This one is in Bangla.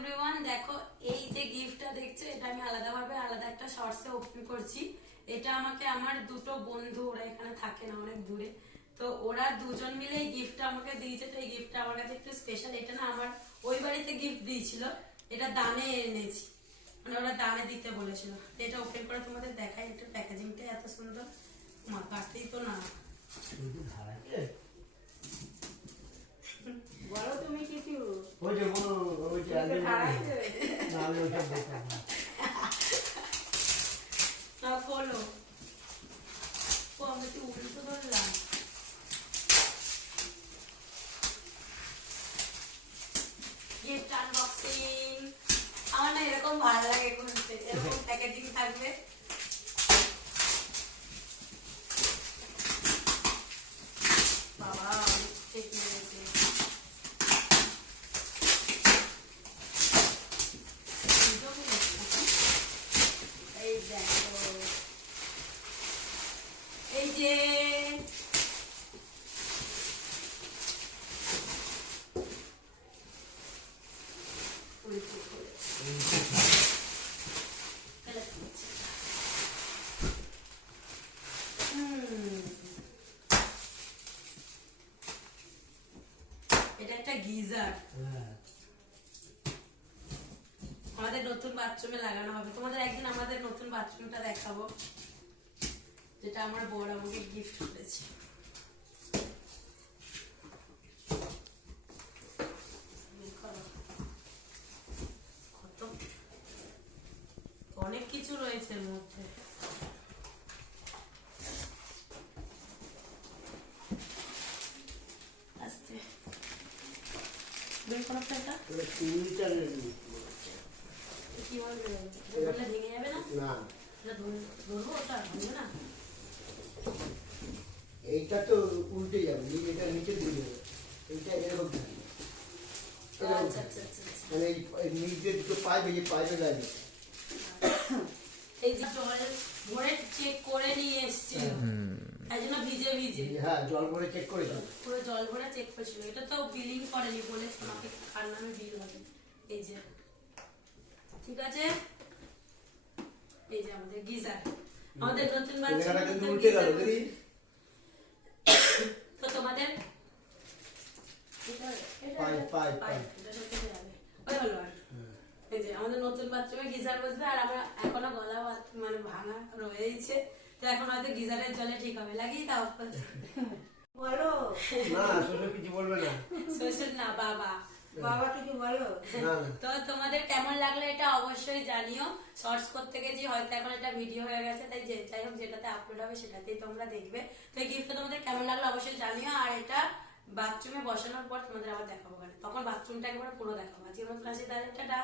এভরিওয়ান, দেখো এই যে গিফটটা দেখছো এটা আমি আলাদা একটা শর্টসে ওপেন করছি। এটা আমাকে আমার দুটো বন্ধু, ওরা এখানে থাকে না, অনেক দূরে, তো ওরা দুজন মিলে এই গিফটটা আমাকে দিয়েছে। তো এই গিফটটা আমার কাছে একটু স্পেশাল। এটা না আমার ওই বাড়িতে গিফট দিয়েছিল, এটা দানে এনেছি, মানে ওরা দানে দিতে বলেছিল। তো এটা ওপেন করে তোমাদের দেখাই, একটু প্যাকেজিংটা এত সুন্দর, মা কাটতেই তো না। বলো তুমি কিছু। ওই যে বলো, ওই যে আগে না আমি ওটা দেখো না খোলো, ও আমি তো উল্টো ধরলাম। গিফট আনবক্সিং আমার না এরকম ভালো লাগে করতে, এরকম প্যাকেজিং থাকবে। বাবা ঠিক নিয়েছে। এই দেখো, এই যে এটা একটা গিজার আমাদের নতুন বাথরুমে লাগানো হবে। তোমাদের একদিন আমাদের নতুন বাথরুমটা দেখাবো, যেটা আমার বর আমাকে গিফট করেছে। অনেক কিছু রয়েছে এর মধ্যে। আস্তে বের করো এটা। ওটা 3 লিটারের কি বলবে, বললে ভেঙে যাবে না? না, এটা ধরবো, ওটা ভাঙবে না। এইটা তো উল্টে যাবে, এটা নিচে দিয়ে যাবে, এইটা এরকম থাকে। আচ্ছা আচ্ছা আচ্ছা আচ্ছা। মানে এই নিচে দুটো পাইপ, এই যে পাইপে লাগে। এই যে জল ভরে চেক করে নিয়ে এসেছিল, তাই জন্য ভিজে ভিজে। হ্যাঁ, জল ভরে চেক করেছো? পুরো জল ভরে চেক করেছিল। এটা তো বিলিং করেনি, বলে আমাকে কার নামে বিল হবে। এই যে ঠিক আছে, এই যে আমাদের গিজার, আমাদের নতুন লেখাটা কিন্তু বাথরুম উল্টে গেল, দেখি। তো তোমাদের পাইপ পাইপ পাইপ এটা সত্যি যাবে, ওই হলো। আর এই যে আমাদের নতুন বাথরুমে গিজার বসবে, আর আমরা এখনো গলা মানে ভাঙা রয়েছে, তো এখন হয়তো গিজারের জলে ঠিক হবে। লাগিয়ে দাও। বলো না, শ্বশুর কিছু বলবে না। শ্বশুর না, বাবা। বাবা কিছু বলো। না না, তো তোমাদের কেমন লাগলো এটা অবশ্যই জানিও। শর্টস করতে গেছি, হয়তো এখন এটা ভিডিও হয়ে গেছে, তাই যাই হোক যেটাতে আপলোড হবে সেটাতেই তোমরা দেখবে। তো এই গিফটটা তোমাদের কেমন লাগলো অবশ্যই জানিও। আর এটা বাথরুমে বসানোর পর তোমাদের আবার দেখাবো, তখন বাথরুমটা একবার পুরো দেখাবো। আজকের মতন আসি, তাহলে টাটা।